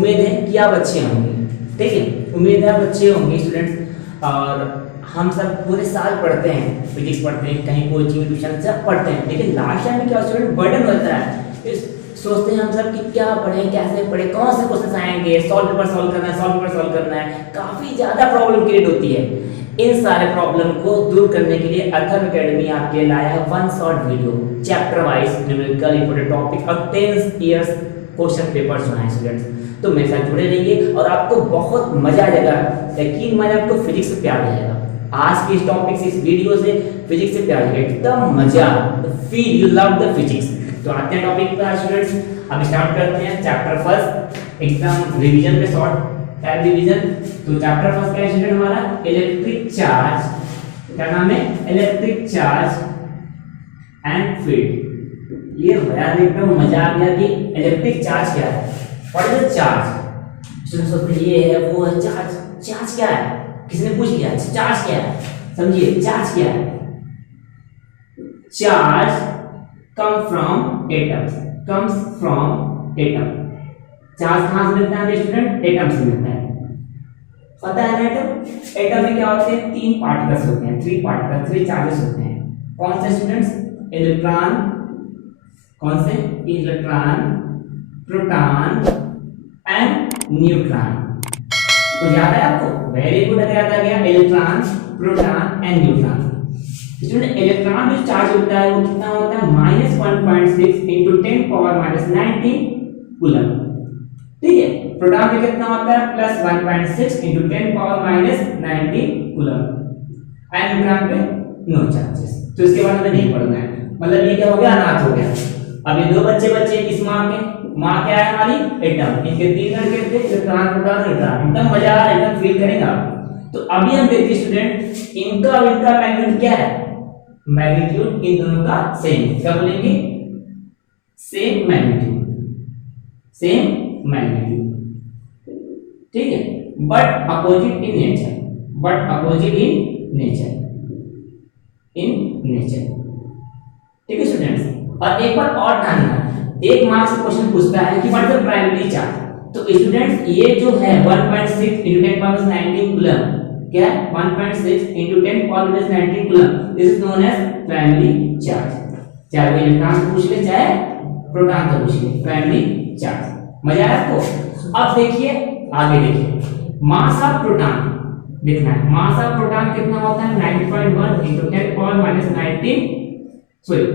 उम्मीद है कि आप अच्छे होंगे। ठीक है, उम्मीद है आप अच्छे होंगे स्टूडेंट्स। और हम सब पूरे साल पढ़ते हैं, फिजिक्स पढ़ते हैं, कहीं कोचिंग ट्यूशन सब पढ़ते हैं, लेकिन लास्ट टाइम में क्या स्टूडेंट बर्डन होता है। सोचते हैं हम सब कि क्या पढ़ें, कैसे पढ़ें, कौन से क्वेश्चन आएंगे, सॉल्व पेपर सॉल्व करना है, सॉल्व पेपर सॉल्व करना है, काफ़ी ज़्यादा प्रॉब्लम क्रिएट होती है। इन सारे प्रॉब्लम को दूर करने के लिए अथर्व एकेडमी आपके लिए लाया है one shot video, chapter wise numerical important topic और 10 इयर्स क्वेश्चन पेपर सुनाए स्टूडेंट्स। तो मेरे साथ जुड़े रहिए और आपको बहुत मजा आ जाएगा, यकीन माने आपको फिजिक्स से प्यार आ जाएगा। आज के इस टॉपिक से, इस वीडियो से फिजिक्स से प्यार आ जाएगा, एकदम मजा, feel you love the physics. तो आते हैं टॉपिक पर स्टूडेंट्स, अब स्टार्ट करते हैं चैप्टर फर्स्ट, एकदम रिवीजन पे शॉर्ट टाइप रिवीजन। तो चैप्टर फर्स्ट का स्टूडेंट हमारा इलेक्ट्रिक चार्ज, क्या नाम है, इलेक्ट्रिक चार्ज एंड फील्ड। ये यार एकदम मजा आ गया कि इलेक्ट्रिक चार्ज क्या है, what is the charge. Student सोचते हैं ये है वो है, चार्ज, चार्ज क्या है, किसी ने पूछ लिया चार्ज क्या है, समझिए चार्ज क्या है। Charge come from atoms, comes from atom। Charge कहां से मिलता है स्टूडेंट, एटम से मिलता है, पता है ना एटम। एटम में क्या होते हैं, 3 पार्टिकल्स होते हैं, 3 पार्टिकल्स, 3 चार्जेस होते हैं। कौन से स्टूडेंट्स, इलेक्ट्रॉन, कौन से, इलेक्ट्रॉन, प्रोटॉन एंड न्यूट्रॉन। तो याद है आपको, वेरी गुड, याद आ गया, electron, proton and neutron. Student electron जो चार्ज होता है वो कितना होता है, -1.6 इंटू 10 पावर -19 कूलम। ठीक है, प्रोटॉन में कितना होता है, +1.6 into 10 power -19 coulomb. And neutron पे नो चार्जेस। तो इसके बारे में नहीं पढ़ना है, मतलब ये क्या हो गया, अनाथ हो गया। अब ये 2 बच्चे इस माँ के, माँ क्या है हमारी, एटम, इनके 3 लड़के थे, इलेक्ट्रॉन, प्रोटॉन, न्यूट्रॉन, एकदम मजा आ रहा है, एकदम फील करेंगे आप। तो अभी हम देखते हैं स्टूडेंट, इनका मैग्नीट्यूड क्या है, मैग्नीट्यूड इन दोनों का सेम, क्या बोलेंगे, सेम मैग्नीट्यूड, सेम मैग्नीट्यूड। ठीक है, but opposite in nature, but opposite in nature, in nature. ठीक है स्टूडेंट्स। और एक बार और ध्यान रखना, 1 मार्क्स से क्वेश्चन पूछता है कि what is the primary charge. तो स्टूडेंट्स ये जो है 1.6 इंटू 10 पावर -19 कूलम, क्या है, 1.6 into 10 power -19 coulomb, this is known as primary charge. चाहे वो इलेक्ट्रॉन से पूछ ले, चाहे प्रोटॉन से पूछ ले, प्राइमरी चार्ज। मजा आया आपको। अब देखिए आगे, देखिए मास ऑफ प्रोटॉन देखना है, मास ऑफ प्रोटॉन कितना होता है, 9.1 into 10 power -19 sorry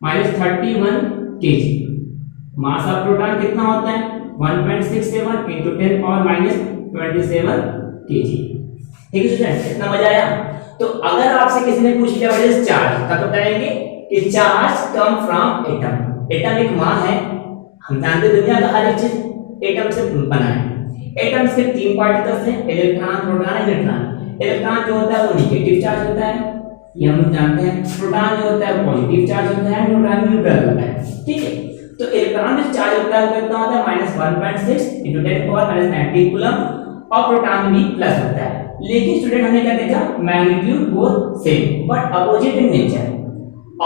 -31 KG. Mass of proton कितना होता है, 1.67 इंटू 10 पावर -27 केजी। ठीक है स्टूडेंट, इतना मजा आया। तो अगर आपसे किसी ने पूछ लिया व्हाट इज चार्ज, तब बताएंगे कि charge come from atom. Atom एक मां है, हम जानते हैं दुनिया का हर एक चीज एटम से बना है। एटम्स के 3 पार्टिकल्स हैं, इलेक्ट्रॉन, प्रोटॉन, न्यूट्रॉन। इलेक्ट्रॉन जो होता है वो नेगेटिव चार्ज होता है, ये हम जानते हैं। प्रोटॉन जो होता है पॉजिटिव चार्ज होता है, न्यूट्रॉन न्यूट्रल होता है। ठीक है, तो इलेक्ट्रॉन जो चार्ज होता है वो कितना होता है, -1.6 इंटू 10 पावर -19 कूलम, और प्रोटॉन भी प्लस होता है। लेकिन स्टूडेंट हमने क्या देखा, magnitude both same but opposite in nature.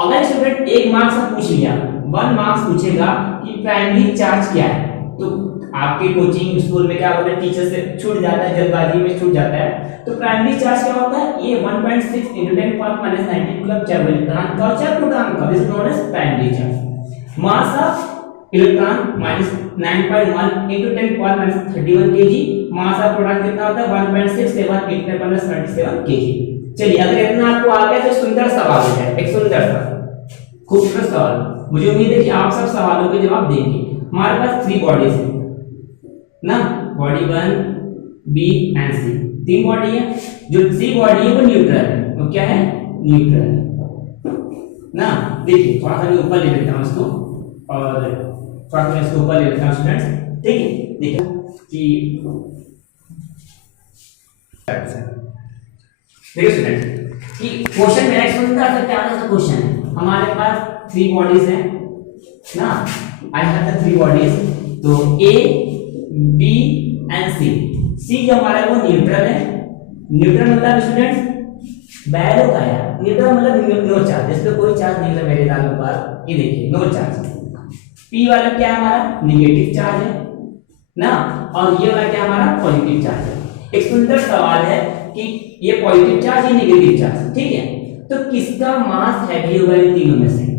अगर स्टूडेंट 1 मार्क्स से पूछ लिया, 1 मार्क्स पूछेगा कि प्राइमरी चार्ज क्या है, तो आपके कोचिंग स्कूल में क्या होता है, टीचर से छूट जाता है, जल्दबाजी में छूट जाता है। तो प्राइमरी चार्ज क्या होता है, ये 1.6 इंटू 10 पावर -19 कूलम, चाहे इलेक्ट्रॉन का चाहे प्रोटॉन का, this is known as primary charge. Mass of electron -9.1 into 10 power -31 KG. Mass of proton कितना होता है, 1.67 इंटू 10 पावर -27 केजी। चलिए अगर इतना आपको आ गया तो सुंदर सवाल है, एक सुंदर सा खूबसूरत सवाल। मुझे उम्मीद है कि आप सब सवालों के जवाब देंगे। हमारे पास 3 बॉडीज है ना, body 1 B and C, 3 body है। जो सी बॉडी है वो न्यूट्रल है, वो क्या है, न्यूट्रल है ना। देखिए थोड़ा सा मैं ऊपर ले लेता हूं इसको, और थोड़ा सा इसको ऊपर ले लेता हूं स्टूडेंट्स। ठीक है, देखिए कि देखिए स्टूडेंट कि क्वेश्चन मेरा एक सुंदर सा प्यारा सा क्वेश्चन है। हमारे पास 3 बॉडीज हैं ना, आई हैव द 3 बॉडीज। तो ए बी एंड सी। सी जो हमारा वो न्यूट्रल है। न्यूट्रल मतलब स्टूडेंट्स बैरो का है, न्यूट्रल मतलब नो चार्ज, इस पे कोई चार्ज नहीं है मेरे लाल पर, ये देखिए नो चार्ज। पी वाला क्या है हमारा, नेगेटिव चार्ज है। ना, और ये वाला क्या हमारा पॉजिटिव चार्ज है। एक सुंदर सवाल है कि ये पॉजिटिव चार्ज या नेगेटिव चार्ज, ठीक है, तो किसका मास हैवी होगा इन तीनों में से?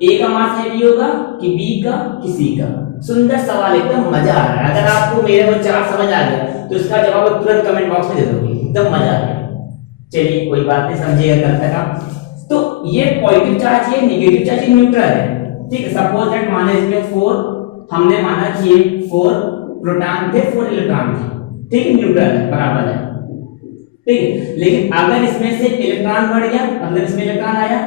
ए का मास हैवी होगा कि बी का कि सी का? सुंदर सवाल, एकदम मजा आ रहा है। अगर आपको मेरे वो चार्ट समझ आ गया तो इसका जवाब तुरंत कमेंट बॉक्स में दे दोगे, एकदम मजा आ गया। चलिए कोई बात नहीं, समझिएगा कल तक आप। तो ये पॉजिटिव चार्ज है, नेगेटिव चार्ज न्यूट्रल है, ठीक है। सपोज दैट माने इसमें 4, हमने माना कि ये 4 प्रोटॉन थे 4 इलेक्ट्रॉन थे, ठीक है, न्यूट्रल है, बराबर है, ठीक है। लेकिन अगर इसमें से इलेक्ट्रॉन बढ़ गया, मतलब इसमें इलेक्ट्रॉन आया,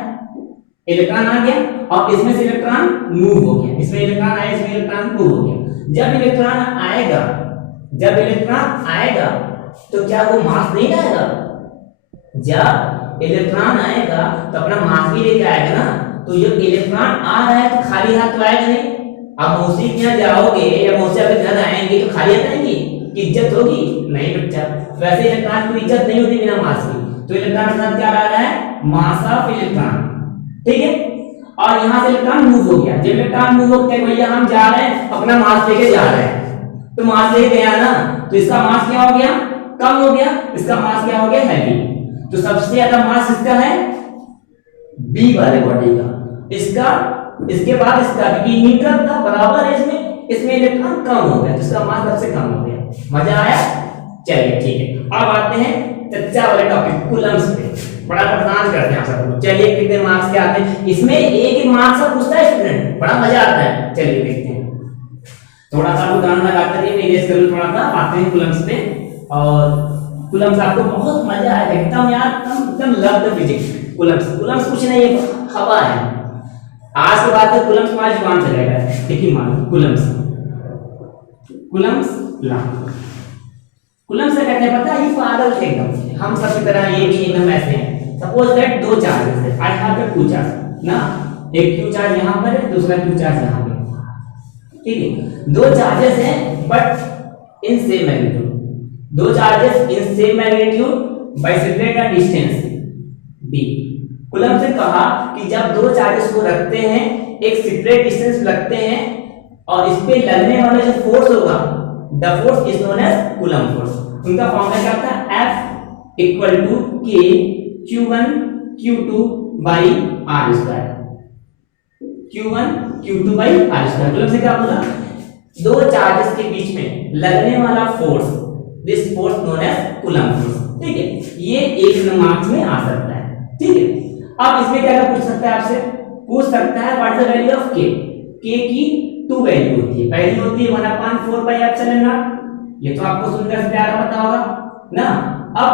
इलेक्ट्रॉन आ गया और इसमें से इलेक्ट्रॉन मूव हो गया, इसमें इलेक्ट्रॉन आया, इसमें इलेक्ट्रॉन मूव हो गया। जब इलेक्ट्रॉन आएगा, जब इलेक्ट्रॉन आएगा तो क्या वो मास नहीं लाएगा? जब इलेक्ट्रॉन आएगा तो अपना मास भी लेके आएगा ना। तो जब इलेक्ट्रॉन आ रहा है तो खाली हाथ तो आएगा नहीं। अब मौसी के यहाँ जाओगे या मौसी अगर घर आएंगे तो खाली हाथ आएंगी? इज्जत होगी? नहीं बच्चा। वैसे इलेक्ट्रॉन की इज्जत नहीं होती बिना मास की। तो इलेक्ट्रॉन के साथ क्या आ रहा है? मास ऑफ इलेक्ट्रॉन, ठीक है। और यहाँ से इलेक्ट्रॉन मूव हो गया। जब इलेक्ट्रॉन मूव हो गया भैया हम जा रहे हैं, अपना मास लेके जा रहे हैं, तो मास लेके गया ना, तो इसका मास क्या हो गया? कम हो गया। इसका मास क्या हो गया? हैवी। तो सबसे ज्यादा मास इसका है बी वाले बॉडी का, इसका, इसके बाद इसका, क्योंकि न्यूट्रल था, बराबर है, इसमें इलेक्ट्रॉन कम हो गया, जिसका मास सबसे कम हो गया। मजा आया? चलिए ठीक है, अब आते हैं चर्चा वाले टॉपिक कूलम्स पे। बड़ा परेशान करते हैं आप सबको। चलिए कितने मार्क्स के आते हैं इसमें, एक मार्क्स का पूछता है स्टूडेंट, बड़ा मजा आता है। चलिए देखते हैं, थोड़ा सा उदाहरण लगाते हैं, मैं इरेज करूं थोड़ा सा। आते हैं कूलम्स पे, और कूलम्स आपको बहुत मजा आएगा एकदम यार, एकदम लव द फिजिक्स। कूलम्स कुछ नहीं है, हवा है। आज के बाद तक कूलम्स हमारा जुबान चलेगा। देखिए मान कूलम्स ला कूलम्स से कहते हैं, पता है, ये पागल थे एकदम, हम सब की तरह ये भी एकदम ऐसे हैं। सपोज दैट दो चार्जेस है, I have the two charge ना, एक क्यू चार्ज यहाँ पर है, दूसरा क्यू चार्ज यहाँ पे, ठीक है। दो चार्जेस हैं बट इन सेम मैग्नीट्यूड, दो charges in same magnitude by separate the distance b। Coulomb से कहा कि जब दो चार्जेस को रखते हैं, एक सेपरेट डिस्टेंस रखते हैं, और इस पे लगने वाला जो फोर्स होगा, the force is known as Coulomb force. उनका फॉर्मूला क्या होता है? F equal to K Q1 Q2 by R square, Q1 Q2 by R square. Coulomb से क्या बोला? दो चार्जेस के बीच में लगने वाला force, this force known as Coulomb force, ठीक है। ये एक मार्क्स में आ सकता है, ठीक है। अब इसमें क्या पूछ सकता है आपसे? पूछ सकता है what is the value of K। K की टू वैल्यू होती है, पहली होती है 1/4 पाई एप्सिलॉन नॉट, ये तो आपको सुंदर से प्यारा पता होगा ना। अब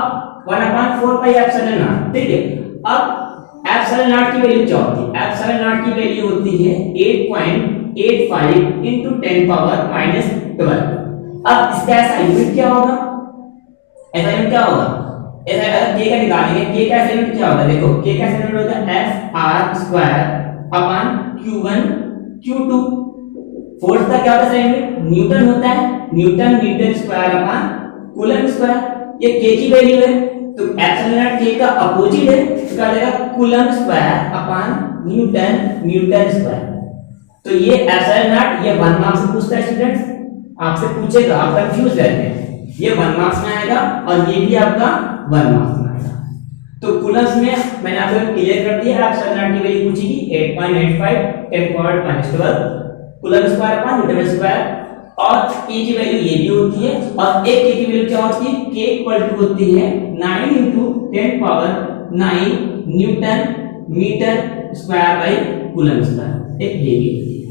1/4 पाई एप्सिलॉन नॉट, ठीक है। अब एप्सिलॉन नॉट की वैल्यू क्या होती है? एप्सिलॉन नॉट की वैल्यू होती है 8.85 into 10 पावर -12। अब इसका ऐसा यूनिट क्या होगा? ऐसा यूनिट क्या होगा? ऐसा अगर k का निकालेंगे, k का ऐसा यूनिट क्या होगा? देखो k का ऐसा यूनिट होता है Fr² upon Q1 Q2। Force का क्या होता है यूनिट? न्यूटन होता है, newton metre square upon coulomb square. ये k की वैल्यू है, तो एप्सिलॉन नॉट k का अपोजिट है, तो क्या जाएगा? Coulomb square upon newton square. तो ये एप्सिलॉन नॉट, ये 1 मार्क्स से पूछता है स्टूडेंट्स, आपसे पूछेगा, आप कंफ्यूज रहते हैं। ये 1 मार्क्स में आएगा और ये भी आपका 1 मार्क्स में आएगा। तो कूलम्ब्स में मैंने आपको क्लियर कर दिया, एप्सिलॉन नॉट की वैल्यू पूछेगी 8.85 10 power -12 coulomb square upon newton square, और k की वैल्यू ये भी होती है, और एक k की वैल्यू क्या होती है? k इक्वल टू होती है 9 into 10 power 9 newton metre square by coulomb square, एक ये भी होती है,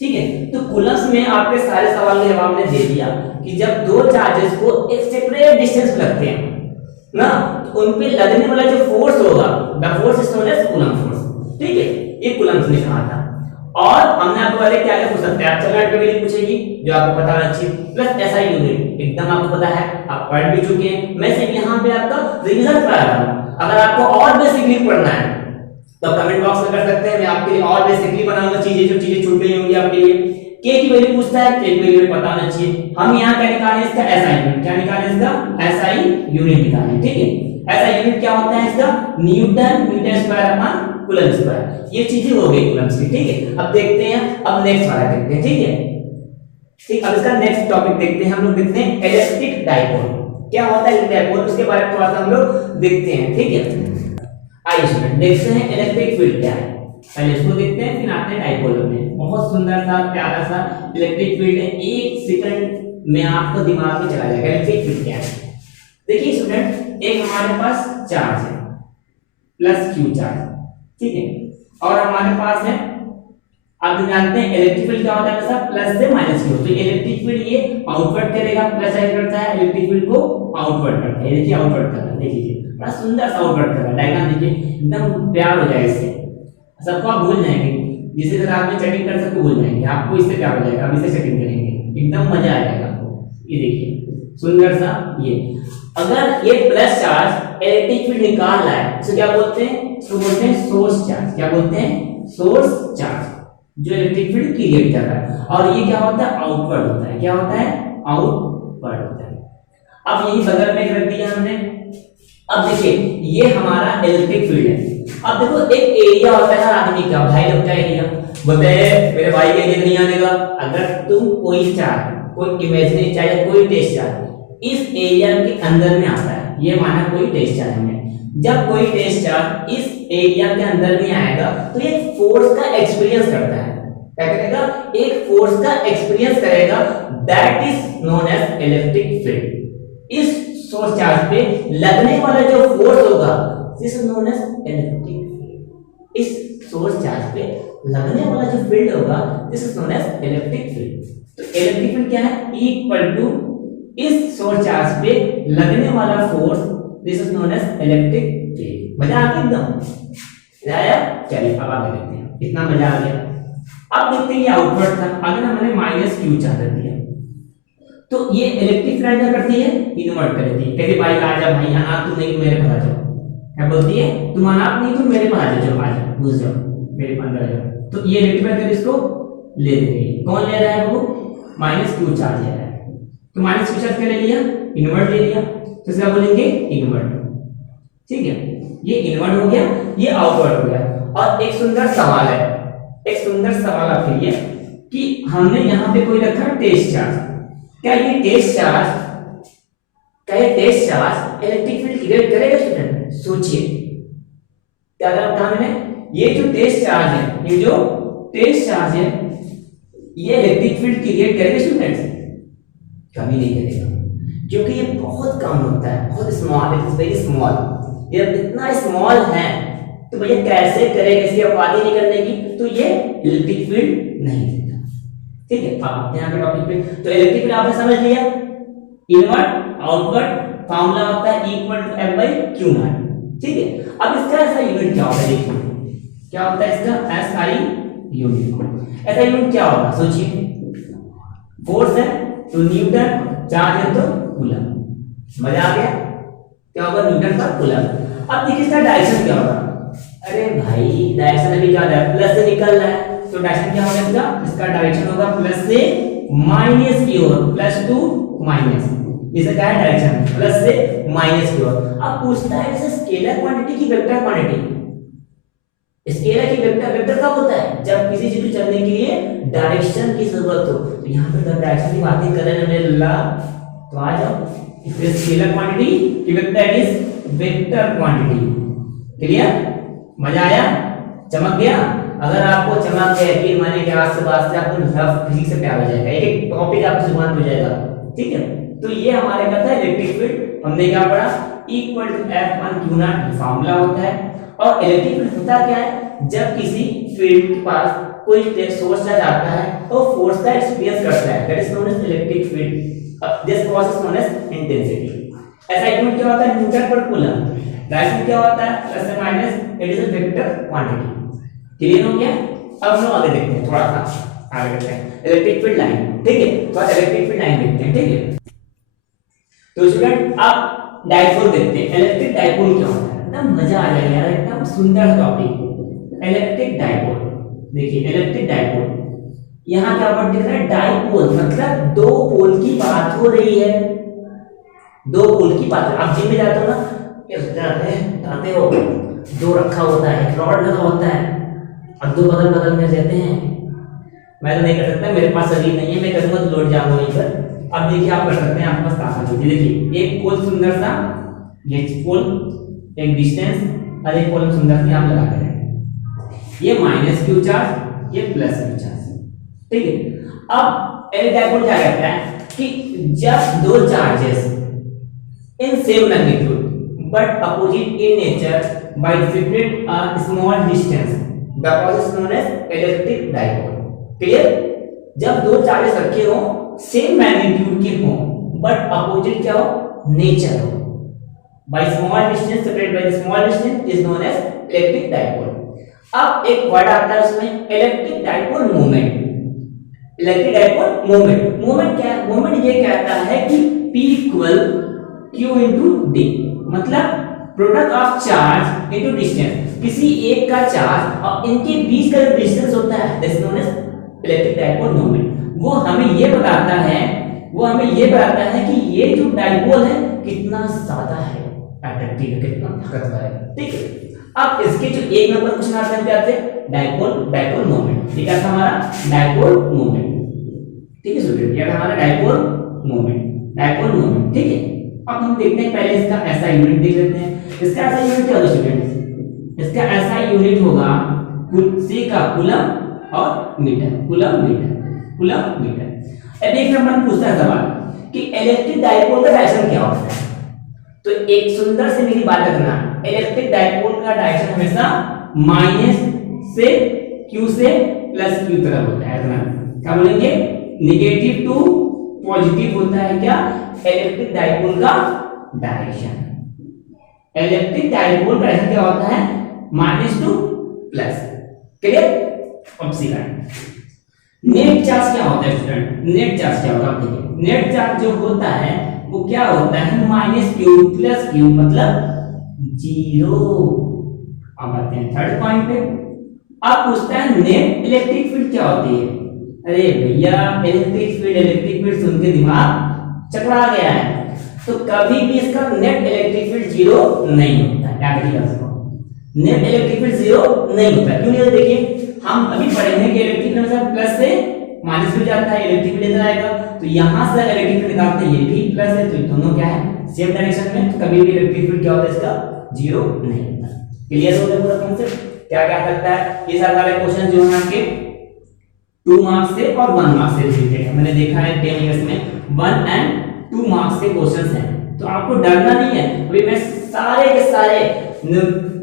ठीक है। तो कूलम्ब्स में आपके सारे सवाल के जवाब ने दे दिया कि जब दो चार्जेस को एक सेपरेट डिस्टेंस पर रखते हैं ना, तो उन पे लगने वाला जो फोर्स होगा, the force is known as Coulomb force, ठीक है। ये कूलम्ब्स ने कहा था। और हमने आपको वाले क्या पूछ सकते हैं? एप्सिलॉन नॉट की वैल्यू पूछेगी जो आपको पता होना चाहिए, प्लस ऐसा यूनिट एकदम आपको पता है, आप पढ़ भी चुके हैं। मैं सिर्फ यहाँ पे आपका रिवीजन करा रहा हूँ। अगर आपको और बेसिकली पढ़ना है तो कमेंट बॉक्स में कर सकते हैं, मैं आपके लिए और बेसिकली बनाऊंगा चीजें, जो चीजें छूट गई होंगी आपके लिए। k की वैल्यू पूछता है, k की वैल्यू पता होना चाहिए। हम यहाँ क्या निकालें? इसका SI यूनिट। क्या निकालें? इसका SI यूनिट निकालें, ठीक है। SI यूनिट क्या होता है इसका? Newton metre square upon coulomb square. ये चीजें हो गई कूलम्ब्स की, ठीक है। अब देखते हैं, अब नेक्स्ट वाला देखते हैं, ठीक है। ठीक, अब इसका नेक्स्ट टॉपिक देखते हैं हम लोग, देखते हैं इलेक्ट्रिक डाइपोल क्या होता है, इलेक्ट्रिक डाइपोल उसके बारे में थोड़ा सा हम लोग देखते हैं। ठीक है, आइए स्टूडेंट देखते हैं इलेक्ट्रिक फील्ड क्या है, पहले इसको देखते हैं फिर आते हैं डाइपोल में। बहुत सुंदर सा प्यारा सा इलेक्ट्रिक फील्ड है, एक सेकंड में आपको दिमाग में चला जाएगा इलेक्ट्रिक फील्ड क्या है। देखिए स्टूडेंट, एक हमारे पास चार्ज है प्लस क्यू चार्ज, ठीक है, और हमारे पास है, आप जानते हैं इलेक्ट्रिक फील्ड क्या होता है हमेशा प्लस से माइनस की हो, तो इलेक्ट्रिक फील्ड ये आउटवर्ड करेगा, प्लस साइड करता है, इलेक्ट्रिक फील्ड को आउटवर्ड करता है। देखिए आउटवर्ड कर रहा है, देखिए बड़ा सुंदर सा आउटवर्ड कर रहा है, डायग्राम देखिए एकदम प्यार हो जाएगा इससे, सबको आप भूल जाएंगे, जिसे तरह आप में चेटिंग कर सकते भूल जाएंगे, आपको इससे प्यार हो जाएगा, अब इससे चेटिंग करेंगे एकदम मजा आ जाएगा आपको। ये देखिए सुंदर सा, ये अगर ये प्लस चार्ज इलेक्ट्रिक फील्ड निकाल रहा है तो क्या बोलते हैं, इसको बोलते हैं सोर्स चार्ज। क्या बोलते हैं, सोर्स चार्ज, जो इलेक्ट्रिक फील्ड क्रिएट कर रहा है, और ये क्या होता है, आउटवर्ड होता है। क्या होता है, आउटवर्ड होता है। अब यही बगल में रख दिया हमने। अब देखिए ये हमारा इलेक्ट्रिक फील्ड है। अब देखो एक एरिया होता है हर आदमी का, भाई लोग का एरिया, बोलते हैं मेरे भाई के एरिया नहीं आने का। अगर तुम कोई चार्ज, कोई इमेजिनरी चार्ज, कोई टेस्ट चार्ज इस एरिया के अंदर में आता है, ये माना कोई टेस्ट चार्ज है, जब कोई टेस्ट चार्ज इस एरिया के अंदर में आएगा तो ये फोर्स का एक्सपीरियंस करता है। क्या करेगा, एक फोर्स का एक्सपीरियंस करेगा, that is known as electric field. इस सोर्स चार्ज पे लगने वाला जो फोर्स होगा this is known as electric field. इस सोर्स चार्ज पे लगने वाला जो फील्ड होगा this is known as electric field. तो इलेक्ट्रिक फील्ड क्या है, इक्वल टू इस सोर्स चार्ज पे लगने वाला force this is known as electric field. मजा आ गया एकदम, मजा आया। चलिए अब आगे देखते हैं, इतना मजा आ गया। अब देखते हैं ये आउटवर्ड था, अगर हमने माइनस क्यू चार्ज दिया तो ये इलेक्ट्रिक फील्ड क्या करती है, इन्वर्ट कर देती है। कहती भाई आ जा, भाई अनाथ तुम नहीं मेरे पास आ जाओ। क्या बोलती है, तुम अनाथ नहीं तुम मेरे पास आ जाओ, आ जाओ घुस जाओ मेरे अंदर आ जाओ। तो ये इलेक्ट्रिक फील्ड इसको ले देगी। कौन ले रहा है, वो माइनस क्यू चार्ज ले रहा है। तो माइनस क्यू चार्ज क्या ले लिया, इन्वर्ट ले लिया, तो इसका बोलेंगे इन्वर्ट। ठीक है, ये इन्वर्ट हो गया, ये आउटवर्ड हो गया। और एक सुंदर सवाल है, एक सुंदर सवाल आपके लिए कि हमने यहाँ पे कोई रखा टेस्ट चार्ज, क्या ये टेस्ट चार्ज, क्या ये test charge electric field create करेगा स्टूडेंट? सोचिए क्या कहा मैंने, ये जो टेस्ट चार्ज है, ये जो टेस्ट चार्ज है ये इलेक्ट्रिक फील्ड क्रिएट करेगा स्टूडेंट्स? कभी नहीं करेगा, क्योंकि ये बहुत कम होता है, बहुत small, it is very small. ये इतना स्मॉल है तो भैया कैसे करेगा, इसकी औकात नहीं करने की, तो ये इलेक्ट्रिक फील्ड नहीं देता। ठीक है, अब यहाँ पे टॉपिक पे, तो इलेक्ट्रिक फील्ड आपने समझ लिया, इनवर्ट आउटवर्ड फॉर्मूला होता है equal to F by Q naught. ठीक है, अब इसका ऐसा यूनिट क्या होता है, देखिए क्या होता है इसका एसआई यूनिट। ऐसा यूनिट क्या होगा, सोचिए, फोर्स है तो न्यूटन, चार्ज है तो कूलम। मजा आ गया, क्या होगा, न्यूटन का कूलम। अब देखिए इसका डायरेक्शन क्या होगा, अरे भाई डायरेक्शन अभी क्या है, प्लस से निकल रहा है, तो डायरेक्शन क्या होगा इसका, इसका डायरेक्शन होगा प्लस से माइनस की ओर, प्लस टू माइनस, इसका क्या है डायरेक्शन, प्लस से माइनस की ओर। अब पूछता है इसे स्केलर क्वांटिटी की वेक्टर क्वांटिटी। स्केलर की वेक्टर, वेक्टर कब होता है, जब किसी चीज को चलने के लिए डायरेक्शन की जरूरत हो। तो यहाँ पे जब डायरेक्शन की बातें कर रहे हैं ला, तो आ जाओ, इसलिए स्केलर क्वांटिटी की vector is vector quantity. Clear, मजा आया, चमक गया। अगर आपको चमक गया, यकीन माने कि आज से बाद से आपको रफ फिजिक्स से प्यार हो जाएगा, एक एक टॉपिक आपको जुबान पे हो जाएगा। ठीक है, तो ये हमारे का था इलेक्ट्रिक फील्ड, हमने क्या पढ़ा, equal to F1 Q naught formula होता है। और इलेक्ट्रिक फील्ड होता क्या है, जब किसी फील्ड के पास कोई सोर्स चार्ज आता है तो फोर्स का एक्सपीरियंस करता है, that is known as electric field. This process known as intensity. ऐसा यूनिट क्या होता है, न्यूटन पर कूलम। डायरेक्शन क्या होता है, प्लस से minus, it is a vector quantity. Clear हो गया। अब हम लोग आगे देखते हैं, थोड़ा सा आगे देखते हैं इलेक्ट्रिक फील्ड लाइन। ठीक है, तो इलेक्ट्रिक फील्ड लाइन देखते हैं। ठीक है, तो स्टूडेंट अब डाइपोल देखते हैं, इलेक्ट्रिक डाइपोल क्या होता है, एकदम मजा आ जाएगा यार, एकदम सुंदर टॉपिक इलेक्ट्रिक डाइपोल। देखिए इलेक्ट्रिक डाइपोल, यहाँ क्या वर्ड दिख रहा है, डाइपोल मतलब दो पोल की बात हो रही है, दो पोल की बात। आप जिम में जाते हो ना, जाते हो, दो रखा होता है, रॉड लगा होता है और दो बगल बगल में रहते हैं, मैं तो नहीं कर सकता, मेरे पास शरीर नहीं है, मैं करूंगा तो लौट जाऊंगा वहीं पर। अब देखिए आप कर सकते हैं, आपके पास ताकत होती है। देखिए एक पोल सुंदर सा, ये पोल एक डिस्टेंस और एक पोल सुंदर सा आप लगा रहे हैं, ये माइनस क्यू चार्ज, ये प्लस क्यू चार्ज, ठीक है। अब एल डायपोल क्या कहता है कि जब दो charges in same magnitude but opposite in nature by separate a small distance, the process is known as electric dipole. Clear? जब दो चार्जेस रखे हो सेम मैग्नीट्यूड के हो बट अपोजिट क्या हो, नेचर हो, by small distance separated by the small distance is known as electric dipole. अब एक वर्ड आता है उसमें electric dipole moment. Electric dipole moment, moment क्या है? मोमेंट ये कहता है कि P equal Q into D, मतलब product of charge into distance, किसी एक का चार्ज और इनके बीच का जो डिस्टेंस होता है that is known as electric dipole moment. वो हमें ये बताता है कि ये जो डाइपोल है कितना ज्यादा है, अट्रैक्टिव है, कितना ताकतवर है, ठीक है। अब इसके जो एक नंबर क्वेश्चन आते हैं क्या आते हैं, डाइपोल मोमेंट, ठीक है, हमारा डाइपोल मोमेंट, ठीक है स्टूडेंट, ये हमारा डाइपोल मोमेंट, ठीक है। अब हम देखते हैं, पहले इसका एसआई यूनिट देख लेते हैं। इसका एसआई यूनिट क्या होगा स्टूडेंट? इसका एसआई यूनिट होगा सी का कूलम और मीटर, कूलम मीटर। अब एक नंबर पूछता है सवाल कि इलेक्ट्रिक डाइपोल का डायरेक्शन क्या होता है। तो एक सुंदर से मेरी बात रखना, इलेक्ट्रिक डाइपोल का डायरेक्शन हमेशा माइनस से क्यू से प्लस क्यू तरफ होता है। क्या बोलेंगे? नेगेटिव टू पॉजिटिव होता है क्या इलेक्ट्रिक डाइपोल का डायरेक्शन। इलेक्ट्रिक डाइपोल का डायरेक्शन क्या होता है? Minus two plus, clear. अब नेट चार्ज क्या होता है स्टूडेंट? नेट चार्ज क्या होता है आप देखिए, नेट चार्ज जो होता है वो क्या होता है, माइनस क्यू प्लस क्यू, मतलब जीरो। अब आते हैं थर्ड पॉइंट पे। अब पूछता है नेट इलेक्ट्रिक फील्ड क्या होती है। अरे भैया इलेक्ट्रिक फील्ड सुन के दिमाग चकरा गया है, तो कभी भी इसका नेट इलेक्ट्रिक फील्ड जीरो नहीं होता है। याद रखिएगा इसको, नेट इलेक्ट्रिक फील्ड जीरो नहीं होता। क्यों नहीं होता? देखिए हम अभी पढ़े हैं कि इलेक्ट्रिक फील्ड हमेशा प्लस से माइनस में जाता है, इलेक्ट्रिक फील्ड इधर आएगा, तो यहां से इलेक्ट्रिक फील्ड निकालते हैं, ये भी प्लस है, तो दोनों क्या है, सेम डायरेक्शन में, तो कभी भी इलेक्ट्रिक फील्ड क्या होता है इसका जीरो नहीं होता। क्लियर हो गया पूरा कॉन्सेप्ट? क्या क्या करता है ये सारे क्वेश्चन जो हैं आपके 2 मार्क्स से और 1 मार्क्स से रिलेटेड है। मैंने देखा है 10 इयर्स में 1 एंड 2 मार्क्स के क्वेश्चंस हैं, तो आपको डरना नहीं है। अभी मैं सारे के सारे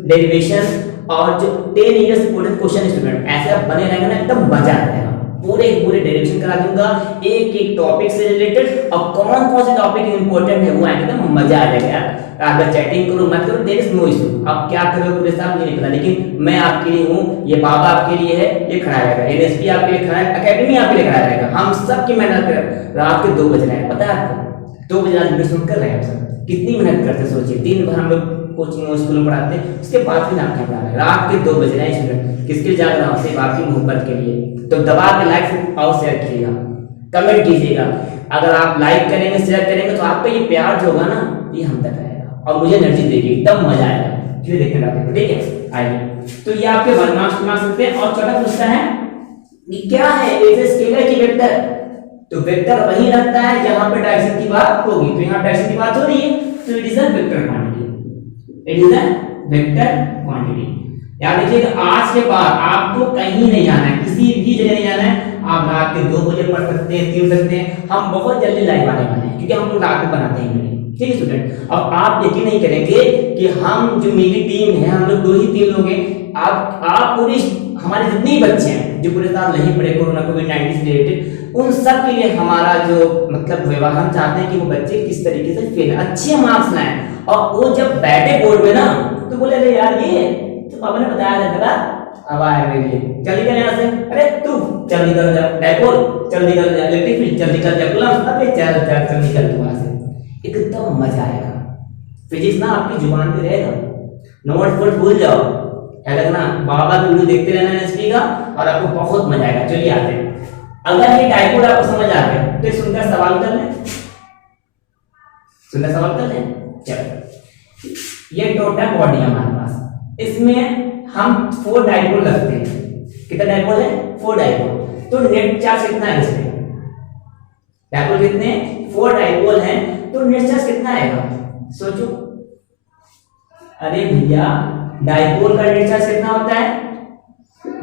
डेरिवेशन और जो 10 इयर्स इंपोर्टेंट क्वेश्चन स्टूडेंट ऐसे आप बने रहेंगे ना, एकदम मजा आ जाएगा। पूरे डेरिवेशन करा दूंगा एक एक टॉपिक से रिलेटेड, और कौन से टॉपिक इंपॉर्टेंट है वो एकदम मजा आ जाएगा यार। अगर चैटिंग करो मत करो, देयर इज नो इशू, आप क्या करो पूरे साहब नहीं पता, लेकिन मैं आपके लिए हूँ, ये बाबा आपके लिए है, ये खड़ा रहेगा, एनएसपी आपके लिए खड़ा है, एकेडमी आपके लिए खड़ा रहेगा। हम सब की मेहनत कर, रात के 2 बज रहे हैं, पता है आपको 2 बजे रात में सुन कर रहे हैं आप सब, कितनी मेहनत करते सोचिए। दिन भर हम लोग कोचिंग और स्कूल में पढ़ाते हैं, उसके बाद भी नाम क्या पढ़ा रहे हैं, रात के 2 बज रहे हैं स्टूडेंट, किसके लिए जाग रहा हूँ? सिर्फ आपकी मोहब्बत के लिए। तो दबा के लाइक और शेयर कीजिएगा, कमेंट कीजिएगा। अगर आप लाइक करेंगे शेयर करेंगे तो आपका ये प्यार जो होगा ना, ये हम तक रहेगा और मुझे एनर्जी देगी, एकदम मजा आएगा। चलिए देखते हैं, ठीक है, आइए। तो ये आपके 1 मार्क्स 2 मार्क्स सकते हैं। और चौथा पूछता है कि क्या है, एक स्केलर की वेक्टर, तो वेक्टर वही रहता है जहां पे डायरेक्शन की बात होगी, तो यहाँ डायरेक्शन की बात हो रही है, तो it is a vector quantity, it is a vector quantity. याद रखिएगा, आज के बाद आपको कहीं नहीं जाना है, किसी भी जगह नहीं जाना है। आप रात के 2 बजे पढ़ सकते हैं, 3 सकते हैं, हम बहुत जल्दी लाइव आने वाले हैं, क्योंकि हम लोग रात में बनाते हैं वीडियो, ठीक है स्टूडेंट। अब आप यकीन नहीं करेंगे कि हम जो मेरी टीम है, हम लोग 2 ही 3 लोग हैं, आप पूरी हमारे जितने भी बच्चे हैं जो पूरे साल नहीं पढ़े कोरोना कोविड-19 से रिलेटेड, उन सब के लिए हमारा जो मतलब व्यवहार, हम चाहते हैं कि वो बच्चे किस तरीके से फेल अच्छे मार्क्स लाएं। और वो जब बैठे बोर्ड में ना, तो बोले अरे यार ये तो पापा ने बताया था, अब आया मेरे लिए, चल निकल यहाँ से, अरे तू चल निकल जा, डाइपोल चल निकल जा, इलेक्ट्रिक फील्ड चल निकल जा, कूलम अबे चल निकल तू वहां से, एकदम मजा आएगा। फिजिक्स ना आपकी जुबान पे रहेगा, नोट फोट भूल जाओ, क्या लगना, बाबा की वीडियो देखते रहना एनएसपी का, और आपको बहुत मजा आएगा। चलिए आते हैं, अगर ये डाइपोल आपको समझ आ गया तो एक सुंदर सवाल कर लें, सुंदर सवाल कर लें। चलो, ये टोटल बॉडी है हमारे पास, इसमें हम 4 डाइपोल रखते हैं। कितना डाइपोल है? 4 डाइपोल। तो नेट चार्ज कितना है इसमें? डाइपोल कितने? 4 डाइपोल हैं, तो नेट चार्ज कितना आएगा सोचो। अरे भैया डाइपोल का नेट चार्ज कितना होता है?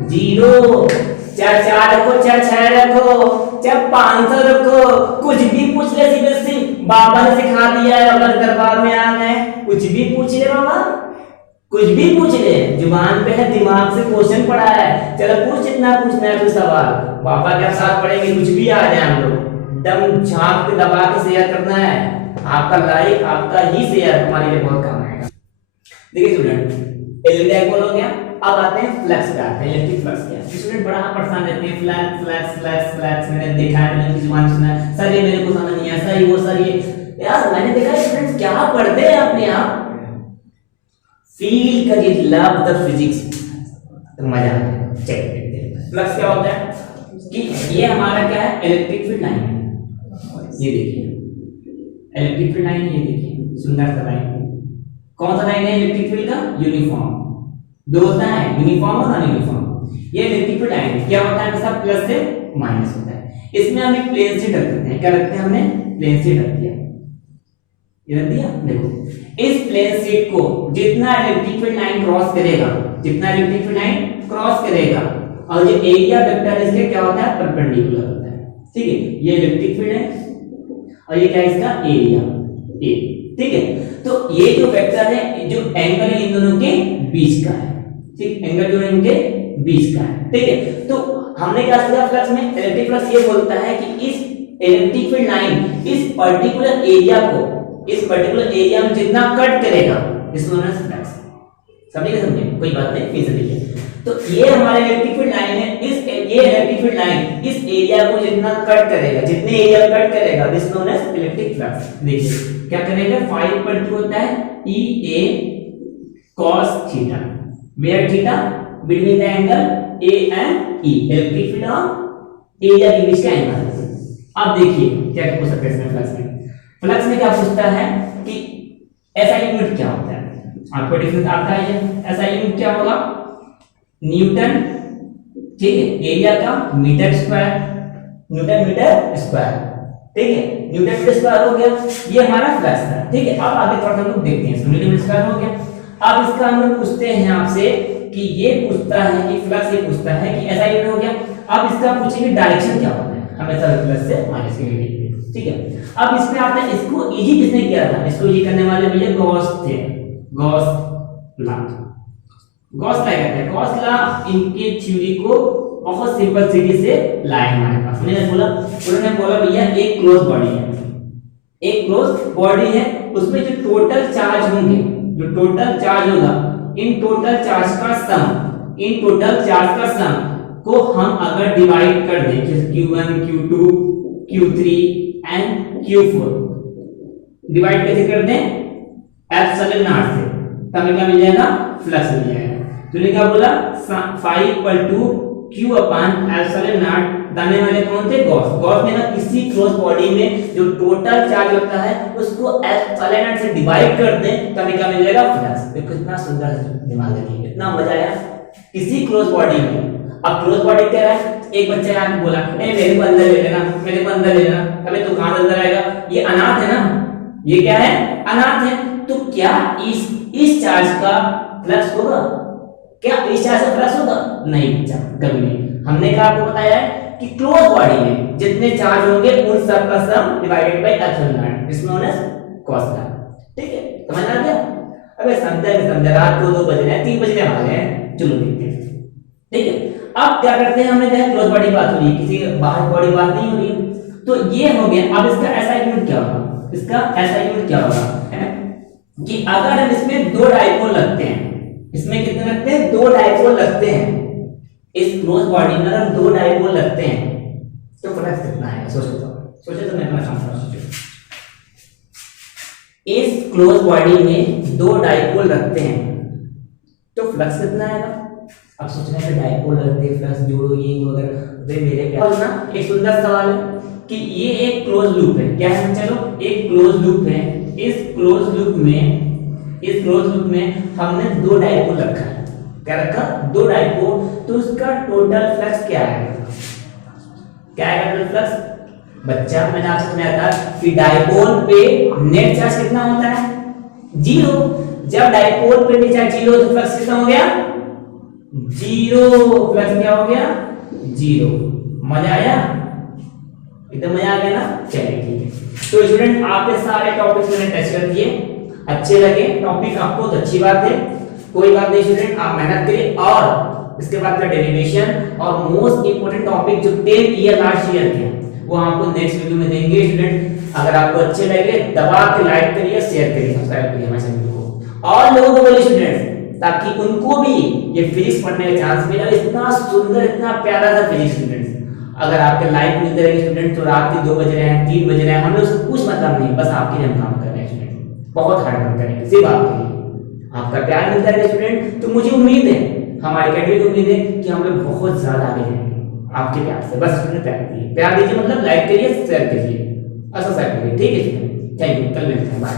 0। चाहे 4 रखो, चाहे 6 रखो, चाहे 500 रखो, कुछ भी पूछ ले सीबीएसई, बाबा ने सिखा दिया है, अगर दरबार में आ गए कुछ भी पूछ ले बाबा, कुछ भी पूछ ले, जुबान पे है, दिमाग से क्वेश्चन पढ़ा है, चलो पूछ जितना पूछना है तो सवाल, बाबा के साथ पढ़ेंगे कुछ भी आ जाए हम लोग, दम झांक के दबा के शेयर करना है, आपका लाइक आपका ही शेयर हमारे लिए बहुत काम आएगा। देखिए स्टूडेंट इलेक्ट्रिक हो गया, अब आते हैं फ्लक्स पे आते हैं। इलेक्ट्रिक फ्लक्स क्या है? स्टूडेंट बड़ा परेशान रहते हैं, फ्लक्स फ्लक्स फ्लक्स फ्लक्स, मैंने देखा है, मैंने जुबान सुना है, सर ये मेरे को समझ नहीं आया, सर वो सर ये, यार मैंने देखा स्टूडेंट क्या पढ़ते हैं अपने आप, फील करिए, लव द फिजिक्स, तो मजा आता है। चेक करते हैं फ्लक्स क्या होता है कि ये हमारा क्या है, इलेक्ट्रिक फील्ड लाइन, ये देखिए इलेक्ट्रिक फील्ड लाइन, ये देखिए सुंदर सा लाइन, कौन सा लाइन है इलेक्ट्रिक फील्ड का? यूनिफॉर्म, दो होता है यूनिफॉर्म और नॉन यूनिफॉर्म। ये इलेक्ट्रिक फील्ड लाइन क्या होता है, हमेशा प्लस से माइनस होता है। इसमें हम एक प्लेन शीट रख देते हैं, क्या रखते हैं हमने? प्लेन शीट रख दिया, ये रख दिया। देखो इस प्लेन शीट को जितना इलेक्ट्रिक फील्ड लाइन क्रॉस करेगा, जितना इलेक्ट्रिक फील्ड लाइन क्रॉस करेगा, और ये एरिया वेक्टर इसके क्या होता है? परपेंडिकुलर होता है, ठीक है। ये इलेक्ट्रिक फील्ड है और ये क्या है इसका? एरिया ए, ठीक है। तो ये जो वेक्टर है, जो एंगल है इन दोनों के बीच का है, ठीक, एंगल जो है इनके बीच का है, ठीक है। तो हमने क्या सीखा फ्लक्स में? इलेक्ट्रिक फ्लक्स ये बोलता है कि इस इलेक्ट्रिक फील्ड लाइन इस पर्टिकुलर एरिया को, इस पर्टिकुलर एरिया में जितना कट करेगा इसको होना है फ्लक्स। समझे? कोई बात नहीं, फिर से देखिए। तो ये हमारे इलेक्ट्रिक फील्ड लाइन है, इस ये इलेक्ट्रिक फील्ड लाइन इस एरिया को जितना कट करेगा, जितने एरिया कट करेगा this known as electric flux. देखिए क्या करेगा, फाई इक्वल टू होता है E A cos theta, where theta between the angle A and E, electric field और एरिया के बीच का एंगल। अब देखिए क्या पूछ सकते हैं फ्लक्स में? फ्लक्स में क्या पूछता है कि एसआई यूनिट क्या होता है? आपको डिफरेंस आता है, एसआई यूनिट क्या होगा? न्यूटन, ठीक है, एरिया का metre square, newton metre square, ठीक है, न्यूटन मीटर स्क्वायर हो गया। ये हमारा फ्लक्स था, ठीक है। अब आगे थोड़ा सा लोग देखते हैं, न्यूटन मीटर स्क्वायर हो गया। अब इसका हम लोग पूछते हैं आपसे कि ये पूछता है कि फ्लक्स, ये पूछता है कि ऐसा यूनिट हो गया। अब इसका पूछेंगे डायरेक्शन क्या होता है, हमेशा प्लस से माइनस के लिए, ठीक है। अब इसमें आता है, इसको इजी किसने किया था? इसको इजी करने वाले भैया गॉस थे, गॉस लॉ। गॉस लॉ कहते हैं, गॉस लॉ इनके थ्योरी को बहुत सिंपल सिटी से लाए हमारे पास। उन्होंने बोला भैया एक क्लोज बॉडी है, एक क्लोज बॉडी है, उसमें जो टोटल चार्ज होंगे, जो टोटल चार्ज होगा, इन टोटल चार्ज का सम, इन टोटल चार्ज का सम को हम अगर डिवाइड कर दें, जैसे Q1 Q2 Q3 and Q4, divide कैसे कर दें? एप्सिलॉन नॉट से, तब हमें क्या मिल जाएगा? फ्लक्स मिल जाएगा। तो ने क्या बोला? Phi equal to Q upon epsilon naught, दाने वाले कौन थे? गॉस। गॉस ने ना किसी क्लोज बॉडी में जो टोटल चार्ज होता है उसको एप्सिलॉन नॉट से डिवाइड कर दें, तब क्या मिल जाएगा? फ्लक्स। देखो कितना सुंदर दिमाग है, कितना मजा आया। किसी क्लोज बॉडी में, अब क्लोज बॉडी कह रहा है, एक बच्चे ने आके बोला ए मेरे को अंदर ले लेना, मेरे को अंदर ले लेना, अबे तू कहां अंदर आएगा? ये अनाथ है ना, ये क्या है? अनाथ है। तो क्या इस चार्ज का फ्लक्स होगा? क्या इस चार्ज का फ्लक्स होगा? नहीं बच्चा, कभी नहीं। हमने क्या आपको बताया है कि क्लोज बॉडी में जितने चार्ज होंगे उन सब का sum divided by epsilon naught, this known as Gauss law, ठीक है। समझ आ गया? अबे समझा, रात को 2 बज रहे हैं, 3 बजने वाले हैं, चलो देखते हैं, ठीक है। अब क्या करते हैं, हमने देखा क्लोज बॉडी बात हो रही है, किसी बाहर बॉडी बात नहीं हो रही है, तो ये हो गया। अब इसका ऐसा यूनिट क्या होगा? इसका ऐसा यूनिट क्या होगा कि अगर हम इसमें 2 डाइपोल लगते हैं, इसमें कितने लगते हैं? 2 डाइपोल लगते हैं, इस क्लोज बॉडी में अगर 2 डाइपोल लगते हैं तो फ्लक्स कितना है? सोचो तो मैं अपना आंसर सोचो। इस क्लोज बॉडी में 2 डाइपोल रखते हैं तो फ्लक्स कितना आएगा? अब सोचना है डाइपोल रखते हैं, फ्लक्स जोड़ो ये वगैरह, वे मेरे क्या ना। एक सुंदर सवाल है कि ये एक क्लोज लूप है, क्या है? चलो एक क्लोज लूप है, इस क्लोज लूप में हमने 2 डाइपोल रखा है, क्या रखा? 2 डाइपोल, तो उसका टोटल फ्लक्स क्या है? क्या है कैपिटल फ्लक्स? बच्चा मैंने आपसे समझाया था कि डायपोल पे नेट चार्ज कितना होता है? 0। जब डायपोल पे नेट चार्ज 0 तो फ्लक्स कितना हो गया? 0। फ्लक्स क्या हो गया? 0। मजा आया? एकदम मजा आ गया ना? चलिए ठीक है। तो स्टूडेंट आपके सारे टॉपिक्स मैंने टच कर दिए, अच्छे लगे टॉपिक आपको तो अच्छी बात है, कोई बात नहीं स्टूडेंट, आप मेहनत करिए। और इसके बाद का डेरिवेशन और मोस्ट इंपोर्टेंट टॉपिक जो 10 ईयर लास्ट ईयर के वो आपको नेक्स्ट वीडियो में देंगे स्टूडेंट। अगर आपको अच्छे लगे दबा के लाइक करिए, शेयर करिए, सब्सक्राइब करिए हमारे चैनल को, और लोगों को बोलिए स्टूडेंट, ताकि उनको भी ये फिजिक्स पढ़ने का चांस मिले। इतना सुंदर इतना प्यारा सा फिजिक्स स्टूडेंट्स, अगर आपके लाइक मिलते रहे स्टूडेंट तो रात के 2 बज रहे हैं 3 बज रहे हैं, हमें उससे कुछ मतलब नहीं, बस आपके लिए हम काम कर रहे हैं स्टूडेंट। बहुत हार्ड वर्क करें किसी बात के लिए, आपका प्यार मिलता है स्टूडेंट, तो मुझे उम्मीद है, हमारी अकेडमी को उम्मीद है कि हम लोग बहुत ज्यादा आगे जाएंगे आपके प्यार से। बस स्टूडेंट प्यार दीजिए मतलब लाइक करिए, शेयर करिए, ऐसा करिए, ठीक है स्टूडेंट। थैंक यू, कल मिलते हैं, बाय।